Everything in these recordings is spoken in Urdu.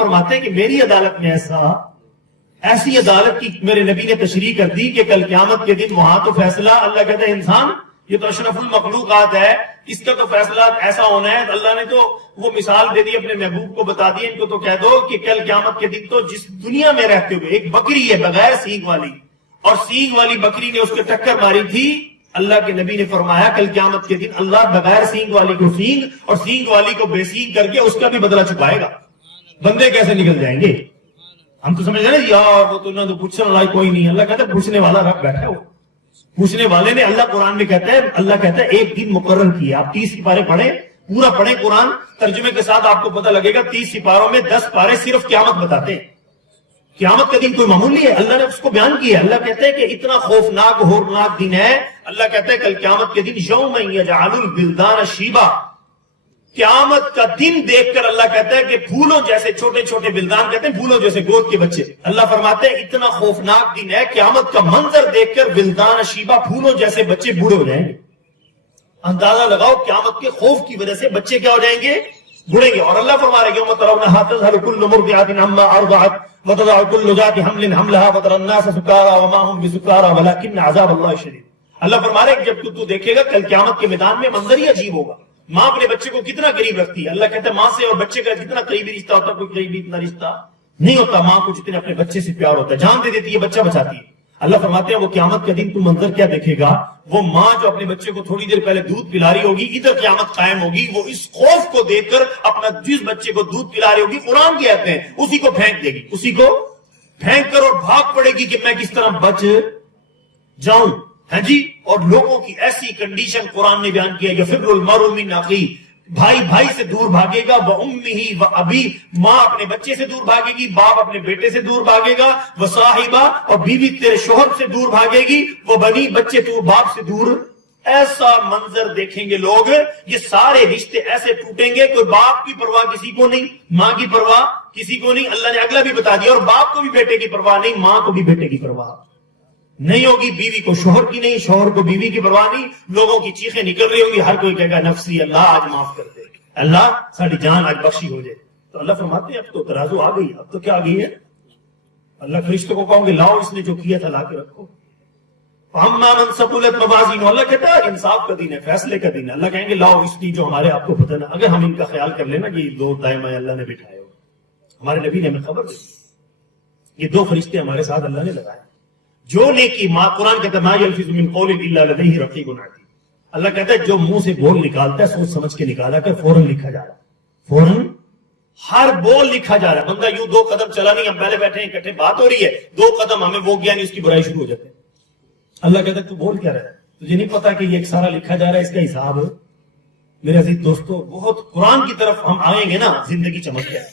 فرماتے ہیں کہ میری عدالت میں ایسی عدالت کی میرے نبی نے تشریح کر دی کہ کل قیامت کے دن وہاں تو فیصلہ اللہ کہتا ہے انسان یہ تو اشرف المخلوقات ہے، اس کا تو فیصلہ ایسا ہونا ہے. اللہ نے تو وہ مثال دے دی، اپنے محبوب کو بتا دی، ان کو تو کہہ دو کہ کل قیامت کے دن تو جس دنیا میں رہتے ہوئے ایک بکری ہے بغیر سینگ والی، اور سینگ والی بکری نے اس کو ٹکر ماری تھی، اللہ کے نبی نے فرمایا کل قیامت کے دن اللہ بغیر سینگ والی کو سینگ اور سینگ والی کو بے سینگ کر کے اس کا بھی بدلہ چکائے گا. بندے کیسے نکل جائیں گے؟ ہم تو سمجھ رہے ہیں یار وہ تو انہوں نے پوچھنے والا کوئی نہیں. اللہ کہتا ہے پوچھنے والا رب بیٹھا ہو. پوچھنے والے نے اللہ قرآن میں کہتا ہے، اللہ کہتا ہے ایک دن مقرر کیا. آپ 30 سپارے پڑھیں، پورا پڑھیں قرآن ترجمے کے ساتھ، آپ کو پتہ لگے گا 30 سپاروں میں 10 پارے صرف قیامت بتاتے ہیں. قیامت کا دن کوئی معمولی ہے، اللہ نے اس کو بیان کیا. اللہ کہتا ہے کہ اتنا خوفناک ہولناک دن ہے. اللہ کہتا ہے کل قیامت کے دن یوم یجعل الولدان شیبا، قیامت کا دن دیکھ کر اللہ کہتا ہے کہ پھولوں جیسے چھوٹے چھوٹے بلدان کہتے ہیں پھولوں جیسے گود کے بچے. اللہ فرماتے ہیں اتنا خوفناک دن ہے، قیامت کا منظر دیکھ کر ولدان شیبا پھولوں جیسے بچے بوڑھے ہو جائیں گے. اندازہ لگاؤ قیامت کے خوف کی وجہ سے بچے کیا ہو جائیں گے؟ بڑھیں گے. اور اللہ فرما رہے یوم ترونھا تذہل کل مرضعۃ عما ارضعت وتضع كل ذات حمل حملها وترى الناس سکارى وما هم بسکارى ولكن عذاب اللہ شدید. اللہ فرما رہے کہ جب تو دیکھے گا کل قیامت کے میدان میں منظر ہی عجیب ہوگا. ماں اپنے بچے کو کتنا قریب رکھتی ہے. اللہ کہتا ہے ماں سے اور بچے کا کتنا قریبی رشتہ ہوتا ہے، کوئی قریبی اتنا رشتہ نہیں ہوتا. ماں کو جتنے اپنے بچے سے پیار ہوتا ہے، جان دے دیتی ہے، بچہ بچاتی ہے. اللہ فرماتے ہیں وہ قیامت کا دن تو منظر کیا دیکھے گا، وہ ماں جو اپنے بچے کو تھوڑی دیر پہلے دودھ پلا رہی ہوگی، ادھر قیامت قائم ہوگی، وہ اس خوف کو دیکھ کر اپنا جس بچے کو دودھ پلا رہی ہوگی، قرآن کی آیت ہے، اسی کو پھینک دے گی، اسی کو پھینک کر اور بھاگ پڑے گی کہ میں کس طرح بچ جاؤں. ہاں جی. اور لوگوں کی ایسی کنڈیشن قرآن نے بیان کیا، یفر المرء من اخیہ، بھائی بھائی سے دور بھاگے گا، وَأُمِّهِ وَأَبِيهِ، ماں اپنے بچے سے دور بھاگے گی، باپ اپنے بیٹے سے دور بھاگے گا، وَصَاحِبَہ، اور بیوی تیرے شوہر سے دور بھاگے گی، وَبَنِی، بچے تو باپ سے دور. ایسا منظر دیکھیں گے لوگ، یہ سارے رشتے ایسے ٹوٹیں گے، کوئی باپ کی پرواہ کسی کو نہیں، ماں کی پرواہ کسی کو نہیں. اللہ نے اگلا بھی بتا دیا، اور باپ کو بھی بیٹے کی پرواہ نہیں، ماں کو بھی بیٹے کی پرواہ نہیں ہوگی، بیوی کو شوہر کی نہیں، شوہر کو بیوی کی پرواہ نہیں. لوگوں کی چیخیں نکل رہی ہوگی، ہر کوئی کہے گا نفسی، اللہ آج معاف کر دے، اللہ ساری جان آج بخشی ہو جائے. تو اللہ فرماتے ہیں اب تو ترازو آ گئی. اب تو کیا آ گئی ہے؟ اللہ فرشتوں کو کہوں گے لاؤ اس نے جو کیا تھا لا کے رکھو. اما من ثقلت موازینہ، اللہ کہتا ہے انصاف کا دن ہے، فیصلے کا دن ہے. اللہ کہیں گے لاؤ اس کی جو ہمارے آپ کو پتہ نہ، اگر ہم ان کا خیال کر لینا کہ یہ دو دائمہ اللہ نے بٹھائے ہو. ہمارے نبی نے ہمیں خبر دی یہ 2 فرشتے ہمارے ساتھ اللہ نے لگائے. جو نیکی ماں، قرآن کہتا ہے ما یلفظ من قول الا لدیہ رقیب عتید. اللہ کہتا ہے جو منہ سے بول نکالتا ہے سوچ سمجھ کے نکالا کر، فوراً لکھا جا رہا ہے، فوراً ہر بول لکھا جا رہا ہے. بندہ یوں 2 قدم چلا نہیں، ہم پہلے بیٹھے ہیں اکٹھے بات ہو رہی ہے، 2 قدم ہمیں وہ گیا نہیں، اس کی برائی شروع ہو جاتی ہے. اللہ کہتا ہے تو بول کیا رہا ہے، تجھے نہیں پتا کہ یہ ایک سارا لکھا جا رہا ہے، اس کا حساب. میرے عزیز دوستو، بہت قرآن کی طرف ہم آئیں گے نا زندگی چمک جائے.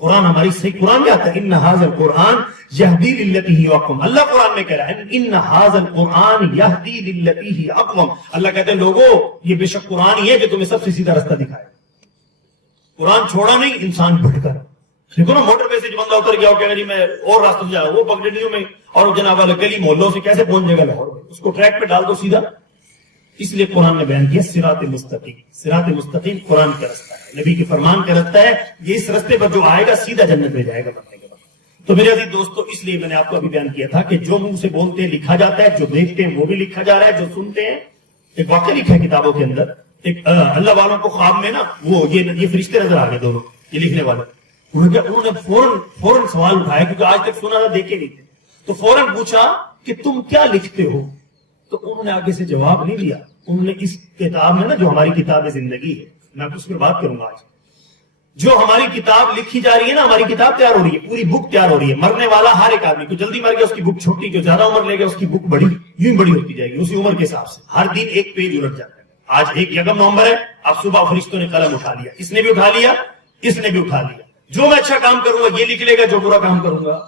قرآن ہماری صحیح، قرآن میں آتا ہے ان ھذا القرآن یہدی للتی ہی اقوم. اللہ قرآن میں کہہ رہا ہے ان ھذا القرآن یہدی للتی ہی اقوم. اللہ کہتے ہیں لوگوں یہ بے شک قرآن ہی ہے جو تمہیں سب سے سیدھا رستہ دکھائے. قرآن چھوڑا نہیں انسان بھٹکا. دیکھو نا موٹر وے سے جو بندہ اتر گیا ہو کہ جی میں اور راستوں سے جا رہا ہوں، وہ پگڈنڈیوں میں اور جناب والا گلی محلوں سے کیسے پہنچ جائے گا لاہور میں، اس کو ٹریک پہ ڈال دو سیدھا. اس لیے قرآن نے بیان کیا صراط مستقیم. صراط مستقیم قرآن کا رستہ ہے، نبی کے فرمان کا رستہ ہے. یہ اس رستے پر جو آئے گا سیدھا جنت میں جائے گا مرنے کے بعد. تو میرے عزیز دوستو، اس لیے میں نے آپ کو ابھی بیان کیا تھا کہ جو منہ سے بولتے ہیں لکھا جاتا ہے، جو دیکھتے ہیں وہ بھی لکھا جا رہا ہے، جو سنتے ہیں. ایک واقعہ لکھا ہے کتابوں کے اندر، ایک اللہ والوں کو خواب میں نا وہ یہ فرشتے نظر آ گئے دونوں، یہ لکھنے والے. انہوں نے فوراً سوال اٹھایا کیونکہ آج تک سنا تھا، دیکھے نہیں تھے. تو فوراً پوچھا کہ تم کیا لکھتے ہو؟ تو انہوں نے آگے سے جواب نہیں دیا. انہوں نے اس کتاب میں نا جو ہماری کتاب زندگی ہے، میں اس پر بات کروں گا آج. جو ہماری کتاب لکھی جا رہی ہے نا، ہماری کتاب تیار ہو رہی ہے، پوری بک تیار ہو رہی ہے. مرنے والا ہر ایک آدمی کو جلدی مر گیا اس کی بک چھوٹی، جو زیادہ عمر لے گا اس کی بک بڑی، یوں بڑی ہوتی جائے گی اسی عمر کے حساب سے. ہر دن ایک پیج الٹ جاتا ہے. آج 1 نومبر ہے، اب صبح فرشتوں نے قلم اٹھا لیا، اس نے بھی اٹھا لیا، اس نے بھی اٹھا لیا. جو میں اچھا کام کروں گا یہ لکھ لے گا، جو برا کام کروں گا.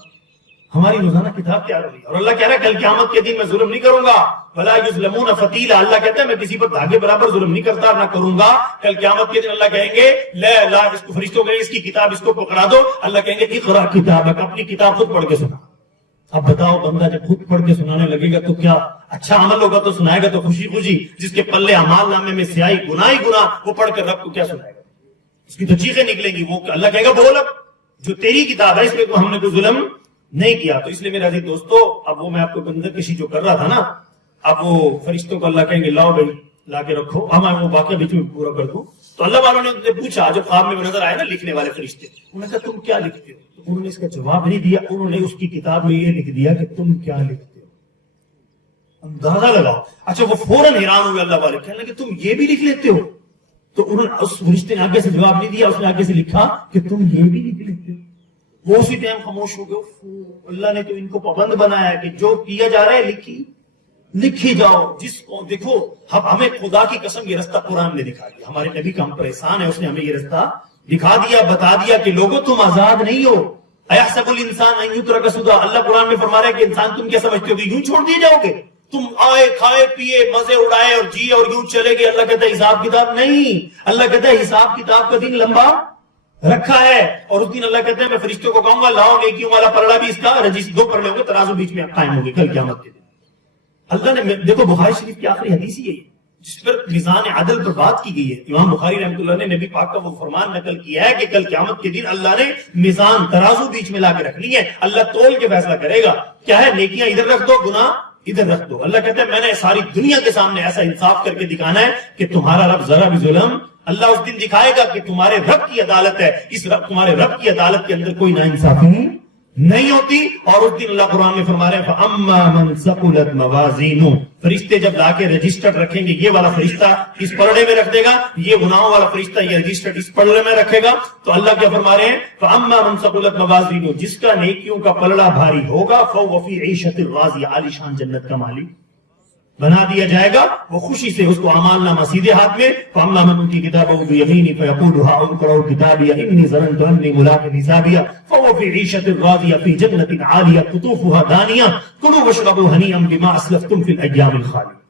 ہماری روزانہ کتاب تیار ہو رہی ہے. اور اللہ کہہ رہا ہے کل قیامت کے دن میں ظلم نہیں کروں گا، ولا یظلمون فتیلا. اللہ کہتا ہے میں کسی پر دھاگے برابر ظلم نہیں کرتا، نہ کروں گا. کل قیامت کے دن اللہ کہیں گے لا اس کو فرشتوں کہیں اس کی کتاب اس کو پکڑا دو. اللہ کہیں گے اقرا کتابک، اپنی کتاب خود پڑھ کے سنا. اب بتاؤ بندہ جب خود پڑھ کے سنانے لگے گا تو کیا اچھا عمل ہوگا تو سنائے گا تو خوشی خوشی، جس کے پلے اعمال نامے میں سیاہی گناہ ہی گناہ، وہ پڑھ کر رب کو کیا سنائے گا؟ اس کی تو چیخیں نکلیں گی. وہ اللہ کہے گا بول، اب جو تیری کتاب ہے اس میں تو ہم نے کوئی ظلم نہیں کیا. تو اس لیے میرے عزیز دوستو, اب وہ میں آپ کو بندر کشی جو کر رہا تھا نا, اب وہ فرشتوں کو اللہ کہیں گے لاؤ بھائی لا کے رکھو, ہم وہ واقعہ بیچ میں پورا کر دوں. تو اللہ والوں نے ان سے پوچھا, جو خواب میں نظر آئے نا لکھنے والے فرشتے, انہوں نے کہا تم کیا لکھتے ہو؟ تو انہوں نے اس کا جواب نہیں دیا, انہوں نے اس کی کتاب میں یہ لکھ دیا کہ تم کیا لکھتے ہو. اندازہ لگاؤ. اچھا وہ فوراً حیران ہوئے اللہ والے, کہنے لگے تم یہ بھی لکھ لیتے ہو؟ تو انہوں نے اس فرشتے نے آگے سے جواب نہیں دیا, اس نے آگے سے لکھا کہ تم یہ بھی لکھ لیتے ہو. وہ اسی ٹائم خاموش ہو گئے. اللہ نے تو ان کو پابند بنایا ہے کہ جو کیا جا رہا ہے لکھی جاؤ. جس کو دیکھو, ہمیں خدا کی قسم یہ رستہ قرآن نے دکھا دیا. ہمارے نبی کا ہم پر احسان ہے, اس نے ہمیں یہ رستہ دکھا دیا, بتا دیا کہ لوگوں تم آزاد نہیں ہو. ایحسب الانسان ان یترک سدی, اللہ قرآن میں فرما رہا ہے کہ انسان تم کیا سمجھتے ہو کہ یوں چھوڑ دیے جاؤ گے؟ تم آئے کھائے پیے مزے اڑائے اور جیے اور یوں چلے گئے. اللہ کہتا ہے حساب کتاب نہیں. اللہ کہتا ہے حساب کتاب کا دن لمبا رکھا ہے, اور اس دن اللہ کہتا ہے میں فرشتوں کو کہوں گا لاؤ نیکیوں والا پلڑا بھی اس کا, رجسٹر 2 پلڑے ہوں گے, ترازو بیچ میں قائم ہوگی کل قیامت کے دن. اللہ نے دیکھو بخاری شریف کی آخری حدیث یہ ہے جس پر میزان عدل پر بات کی گئی ہے. امام بخاری رحمۃ اللہ نے نبی پاک کا وہ فرمان نقل کیا ہے کہ کل قیامت کے دن اللہ نے میزان ترازو بیچ میں لا کے رکھنی ہے. اللہ تول کے فیصلہ کرے گا. کیا ہے؟ نیکیاں ادھر رکھ دو, گناہ ادھر رکھ دو. اللہ کہتا ہے میں نے ساری دنیا کے سامنے ایسا انصاف کر کے دکھانا ہے کہ تمہارا رب ذرا بھی ظلم, اللہ اس دن دکھائے گا کہ تمہارے رب کی عدالت ہے. اس رب تمہارے رب کی عدالت کے اندر کوئی ناانصافی نہیں ہوتی. اور اس دن اللہ قرآن میں فرما رہے ہیں فَأَمَّا مَنْ ثَقُلَتْ مَوَازِينُهُ, فرشتے جب لا کے رجسٹر رکھیں گے, یہ والا فرشتہ اس پلڑے میں رکھ دے گا, یہ گناہوں والا فرشتہ یہ رجسٹر اس پلڑے میں رکھے گا. تو اللہ کیا فرما رہے ہیں فَأَمَّا مَنْ ثَقُلَتْ مَوَازِينُهُ, جس کا نیکیوں کا پلڑا بھاری ہوگا فَهُوَ فِي عِيشَةٍ رَاضِيَةٍ, عالی شان جنت کا مالک بنا دیا جائے گا. وہ خوشی سے اس کو اعمال نامہ سیدھے ہاتھ میں, فَأَمَّا مَنْ أُوتِيَ كِتَابَهُ بِيَمِينِهِ فَيَقُولُ هَاؤُمُ اقْرَءُوا كِتَابِيَهْ إِنِّي ظَنَنتُ أَنِّي مُلَاقٍ حِسَابِيَهْ فَهُوَ فِي عِيشَةٍ رَاضِيَةٍ فِي جَنَّةٍ عَالِيَةٍ قُطُوفُهَا دَانِيَةٌ كُلُوا وَاشْرَبُوا هَنِيئًا بِمَا أَسْلَفْتُمْ فِي الْأَيَّامِ الْخَالِيَةِ.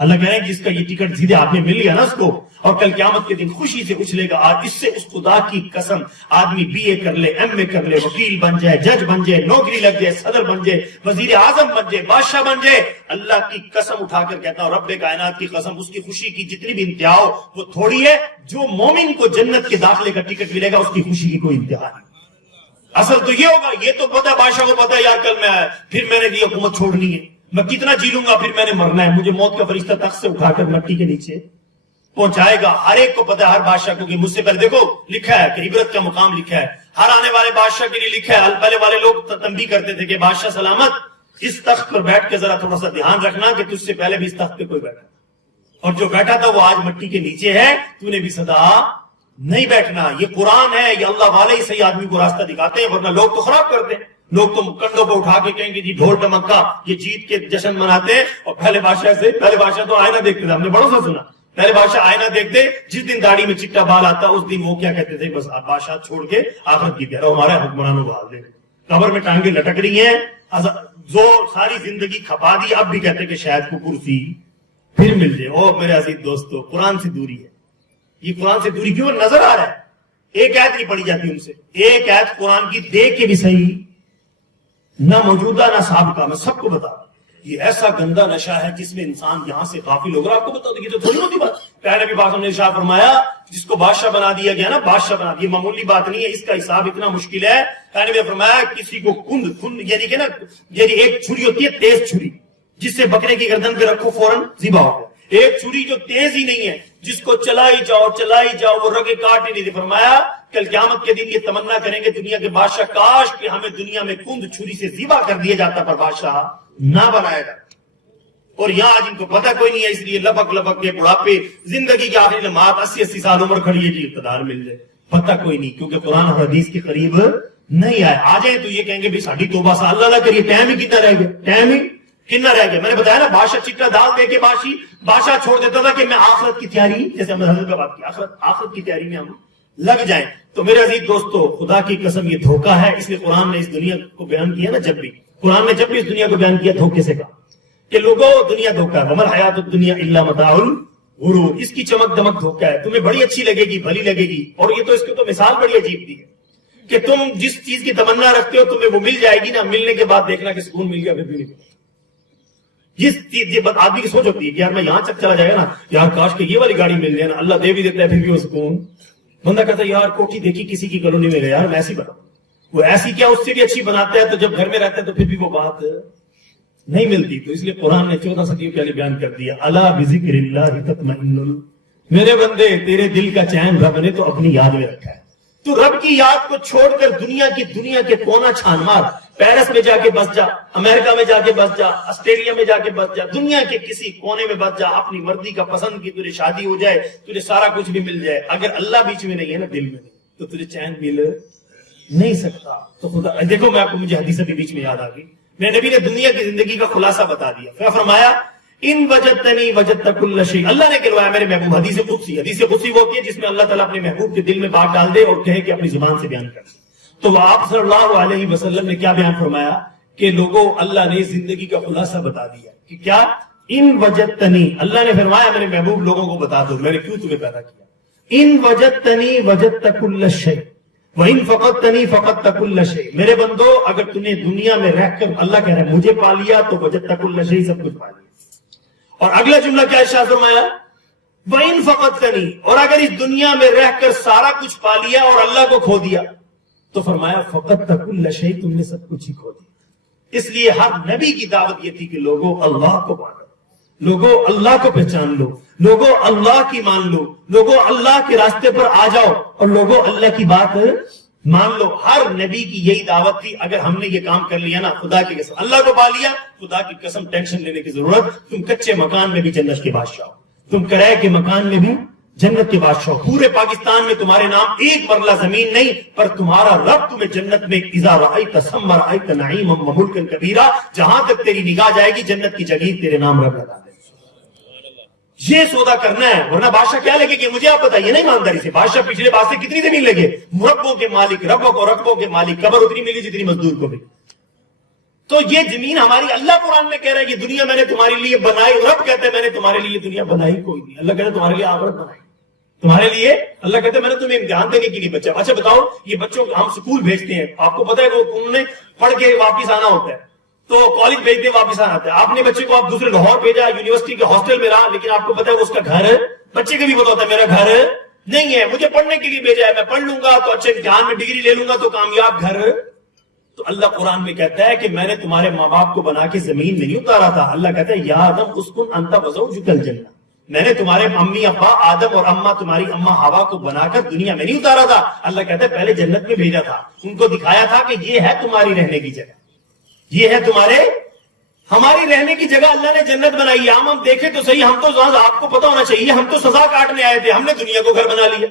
اللہ کہہ رہے ہیں جس کا یہ ٹکٹ سیدھے ہاتھ میں مل گیا نا اس کو, اور کل قیامت کے دن خوشی سے اچھلے گا. آج اس سے اس خدا کی قسم, آدمی بی اے کر لے, ایم اے کر لے, وکیل بن جائے, جج بن جائے, نوکری لگ جائے, صدر بن جائے, وزیر اعظم بن جائے, بادشاہ بن جائے, اللہ کی قسم اٹھا کر کہتا ہوں, رب کائنات کی قسم, اس کی خوشی کی جتنی بھی انتہا ہو وہ تھوڑی ہے. جو مومن کو جنت کے داخلے کا ٹکٹ ملے گا اس کی خوشی کی کوئی انتہا نہیں. اصل تو یہ ہوگا, یہ تو پتا بادشاہ کو پتا یار کل میں آیا, پھر میں نے یہ حکومت چھوڑنی ہے, میں کتنا جی لوں گا, پھر میں نے مرنا ہے, مجھے موت کا فرشتہ تخت سے اٹھا کر مٹی کے نیچے پہنچائے گا. ہر ایک کو پتا ہے, ہر بادشاہ کو, کہ مجھ سے پہلے دیکھو لکھا ہے کہ عبرت کا مقام لکھا ہے, ہر آنے والے بادشاہ کے لیے لکھا ہے. پہلے والے لوگ تنبیہ کرتے تھے کہ بادشاہ سلامت, اس تخت پر بیٹھ کے ذرا تھوڑا سا دھیان رکھنا کہ تجھ سے پہلے بھی اس تخت پہ کوئی بیٹھا, اور جو بیٹھا تھا وہ آج مٹی کے نیچے ہے, تو نے بھی صدا نہیں بیٹھنا. یہ قرآن ہے, یہ اللہ والے ہی صحیح آدمی کو راستہ دکھاتے ہیں, ورنہ لوگ تو خراب کرتے ہیں. لوگ تو کنڈوں پہ اٹھا کے کہیں گے جی ڈھول ڈمکا, یہ جیت کے جشن مناتے ہیں. اور پہلے بادشاہ تو آئینہ دیکھتے تھے, ہم نے بڑوں سے سنا, پہلے بادشاہ آئینہ دیکھتے, جس دن داڑھی میں چٹا بال آتا اس دن وہ کیا کہتے تھے, بس بادشاہ چھوڑ کے آخرت کی تیرا ہمارے حکمرانوں کو حال دے, قبر میں ٹانگیں لٹک رہی ہیں, جو ساری زندگی کھپا دی, اب بھی کہتے کہ شاید کو کرسی پھر مل جائے. او میرے عزیز دوستو, قرآن سے دوری ہے. یہ قرآن سے دوری کیوں نظر آ رہا ہے؟ ایک آیت نہیں پڑھی جاتی ان سے, ایک آیت قرآن کی دیکھ کے بھی صحیح نہ موجودہ نہ سابقہ. میں سب کو بتا, یہ ایسا گندا نشہ ہے جس میں انسان یہاں سے غافل ہوگا. آپ کو بتا دوں, یہ تو تھوڑی ہوتی بات. پہلے نبی پاک نے ارشاد فرمایا جس کو بادشاہ بنا دیا گیا نا, بادشاہ بنا دیا, معمولی بات نہیں ہے, اس کا حساب اتنا مشکل ہے. پہلے نبی فرمایا کسی کو کند یعنی کہ نا, یعنی ایک چھری ہوتی ہے تیز چھری, جس سے بکرے کی گردن پہ رکھو فوراً ذبح ہو گیا. ایک چھری جو تیز ہی نہیں ہے, جس کو چلائی جاؤ وہ رگے کاٹ ہی نہیں. فرمایا کل قیامت کے دن یہ تمنا کریں گے دنیا کے بادشاہ, کاش کہ ہمیں دنیا میں کند چھری سے ذبح کر دیا جاتا, پر بادشاہ نہ بنایا جاتا. اور یہاں آج ان کو پتہ کوئی نہیں ہے, اس لیے لبک کے بڑھاپے, زندگی کی آخری لمحات, 80 سال عمر کھڑی ہے جی اقتدار مل جائے, پتہ کوئی نہیں, کیونکہ قرآن اور حدیث کے قریب نہیں آئے. آ جائیں تو یہ کہیں گے بھی ساڑھی توبہ سا اللہ کریے, ٹائم ہی کتنا رہ گیا, میں نے بتایا نا, بادشاہ چٹا دال دے کے بادشاہ چھوڑ دیتا تھا کہ میں آخرت کی تیاری, جیسے ہم نے حضرت کا بات کی, آخرت کی تیاری میں ہم لگ جائیں. تو میرے عزیز دوستو, خدا کی قسم یہ دھوکہ ہے. اس لیے قرآن نے اس دنیا کو بیان کیا نا, قرآن نے جب بھی اس دنیا کو بیان کیا دھوکے سے کہا کہ لوگوں دنیا دھوکہ ہے, ومل حیات الدنیا الا متاع الغرور, اس کی چمک دمک دھوکہ ہے. تمہیں بڑی اچھی لگے گی, بھلی لگے گی, اور یہ تو اس کی تو مثال بڑی عجیب دی ہے کہ تم جس چیز کی تمنا رکھتے ہو تمہیں وہ مل جائے گی نا, ملنے کے بعد دیکھنا کہ سکون مل گیا پھر بھی نہیں. جس چیز یہ آدمی کی سوچ ہوتی ہے کہ یار میں یہاں تک چلا جائے گا نا, یار کاش کہ یہ والی گاڑی مل جائے نا, اللہ دے بھی دیتا ہے پھر بھی وہ سکون. بندہ کہتا ہے یار کوٹھی دیکھی کسی کی کالونی میں گیا, یار میں ایسی بتاؤں وہ ایسی کیا اس سے بھی اچھی بناتا ہے، تو جب گھر میں رہتا ہے تو پھر بھی وہ بات نہیں ملتی. تو اس لیے قرآن نے 14 صدیوں پہلے بیان کر دیا، الا بذکر اللہ تطمئن، میرے بندے تیرے دل کا چین رب نے تو اپنی یاد میں رکھا ہے. تو رب کی یاد کو چھوڑ کر دنیا کے کونا چھان مار، پیرس میں جا کے بس جا، امریکہ میں جا کے بس جا، آسٹریلیا میں جا کے بس جا، دنیا کے کسی کونے میں بس جا، اپنی مرضی کا پسند کی تجھے شادی ہو جائے، تجھے سارا کچھ بھی مل جائے، اگر اللہ بیچ میں نہیں ہے نا، دل میں نہیں، تو تجھے چین مل نہیں سکتا. تو خدا دیکھو، میں آپ کو، مجھے حدیث بھی بیچ میں یاد آ گئی، میں نبی نے دنیا کی زندگی کا خلاصہ بتا دیا. پھر فرمایا ان وجدتنی وجدت کل شیء، اللہ نے کہلوایا میرے محبوب. حدیث قدسی وہ ہوتی ہے جس میں اللہ تعالیٰ اپنے محبوب کے دل میں بات ڈال دے اور کہے کہ اپنی زبان سے بیان کر دے. تو آپ صلی اللہ علیہ وسلم نے کیا بیان فرمایا کہ لوگوں، اللہ نے زندگی کا خلاصہ بتا دیا کہ کیا ان وجدتنی، اللہ نے فرمایا میرے محبوب لوگوں کو بتا دو میں نے کیوں تمہیں پیدا کیا. ان وجدتنی وجدت کل شیء وَإِن فَقَدْتَنِي فَقَدْتَ كُلَّ شَيْءٍ، میرے بندو اگر تم نے دنیا میں رہ کر، اللہ کہہ رہا ہے مجھے پا لیا تو وجدت كُلَّ شَيْءٍ، سب کچھ پا لیا. اور اگلا جملہ کیا ارشاد فرمایا، وَإِن فَقَدْتَنِي، اور اگر اس دنیا میں رہ کر سارا کچھ پا لیا اور اللہ کو کھو دیا تو فرمایا فَقَدْتَ كُلَّ شَيْءٍ، تم نے سب کچھ ہی کھو دیا. اس لیے ہر نبی کی دعوت یہ تھی کہ لوگوں اللہ کو مانو، لوگوں اللہ کو پہچان لو، لوگوں اللہ کی مان لو، لوگوں اللہ کے راستے پر آ جاؤ اور لوگوں اللہ کی بات مان لو. ہر نبی کی یہی دعوت تھی. اگر ہم نے یہ کام کر لیا نا، خدا کی قسم اللہ کو پا لیا، خدا کی قسم ٹینشن لینے کی ضرورت، تم کچے مکان میں بھی جنت کے بادشاہ ہو، تم کرائے کے مکان میں بھی جنت کے بادشاہ ہو. پورے پاکستان میں تمہارے نام ایک مرلہ زمین نہیں، پر تمہارا رب تمہیں جنت میں اذا رأیت ثم رأیت نعیما وملکا کبیرا، جہاں تک تیری نگاہ جائے گی جنت کی جگہ تیرے نام رب لگا دے. یہ سودا کرنا ہے، ورنہ بادشاہ کیا لگے گی مجھے آپ بتائیے نا ایمانداری سے. بادشاہ پچھلے بات سے کتنی زمین لگے، مربوں کے مالک، ربوں کو رقبوں کے مالک، قبر اتنی ملی جتنی مزدور کو بھی. تو یہ زمین ہماری، اللہ قرآن میں کہہ رہا ہے یہ دنیا میں نے تمہارے لیے بنائی. رب کہتا ہے میں نے تمہارے لیے دنیا بنائی کوئی نہیں، اللہ کہتا ہے تمہارے لیے آخرت بنائی تمہارے لیے. اللہ کہتا ہے میں نے تمہیں امتحان دینے کے لیے بچہ. اچھا بتاؤ، یہ بچوں کو ہم سکول بھیجتے ہیں، آپ کو پتا ہے کہ انہوں نے پڑھ کے واپس آنا ہوتا ہے، تو کالج بھیجتے واپس آنا ہوتا ہے. آپ نے بچے کو آپ دوسرے لاہور بھیجا، یونیورسٹی کے ہاسٹل میں رہا، لیکن آپ کو پتا ہے اس کا گھر، بچے کو بھی پتا ہوتا ہے میرا گھر نہیں ہے، مجھے پڑھنے کے لیے بھیجا ہے، میں پڑھ لوں گا تو اچھے امتحان میں ڈگری لے لوں گا تو کامیاب گھر. تو اللہ قرآن میں کہتا ہے کہ میں نے تمہارے ماں باپ کو بنا کے زمین میں نہیں اتارا تھا. اللہ کہتا ہے یا آدم اسکن انت وزوجک الجنہ، میں نے تمہارے امی ابا آدم اور اماں تمہاری اماں ہوا کو بنا کر دنیا میں نہیں اتارا تھا. اللہ کہتا ہے پہلے جنت میں بھیجا تھا، ان کو دکھایا تھا کہ یہ ہے تمہاری رہنے کی جگہ، یہ ہے ہماری رہنے کی جگہ. اللہ نے جنت بنائی. ہم دیکھیں تو صحیح، ہم تو آپ کو پتا ہونا چاہیے ہم تو سزا کاٹنے آئے تھے، ہم نے دنیا کو گھر بنا لیا.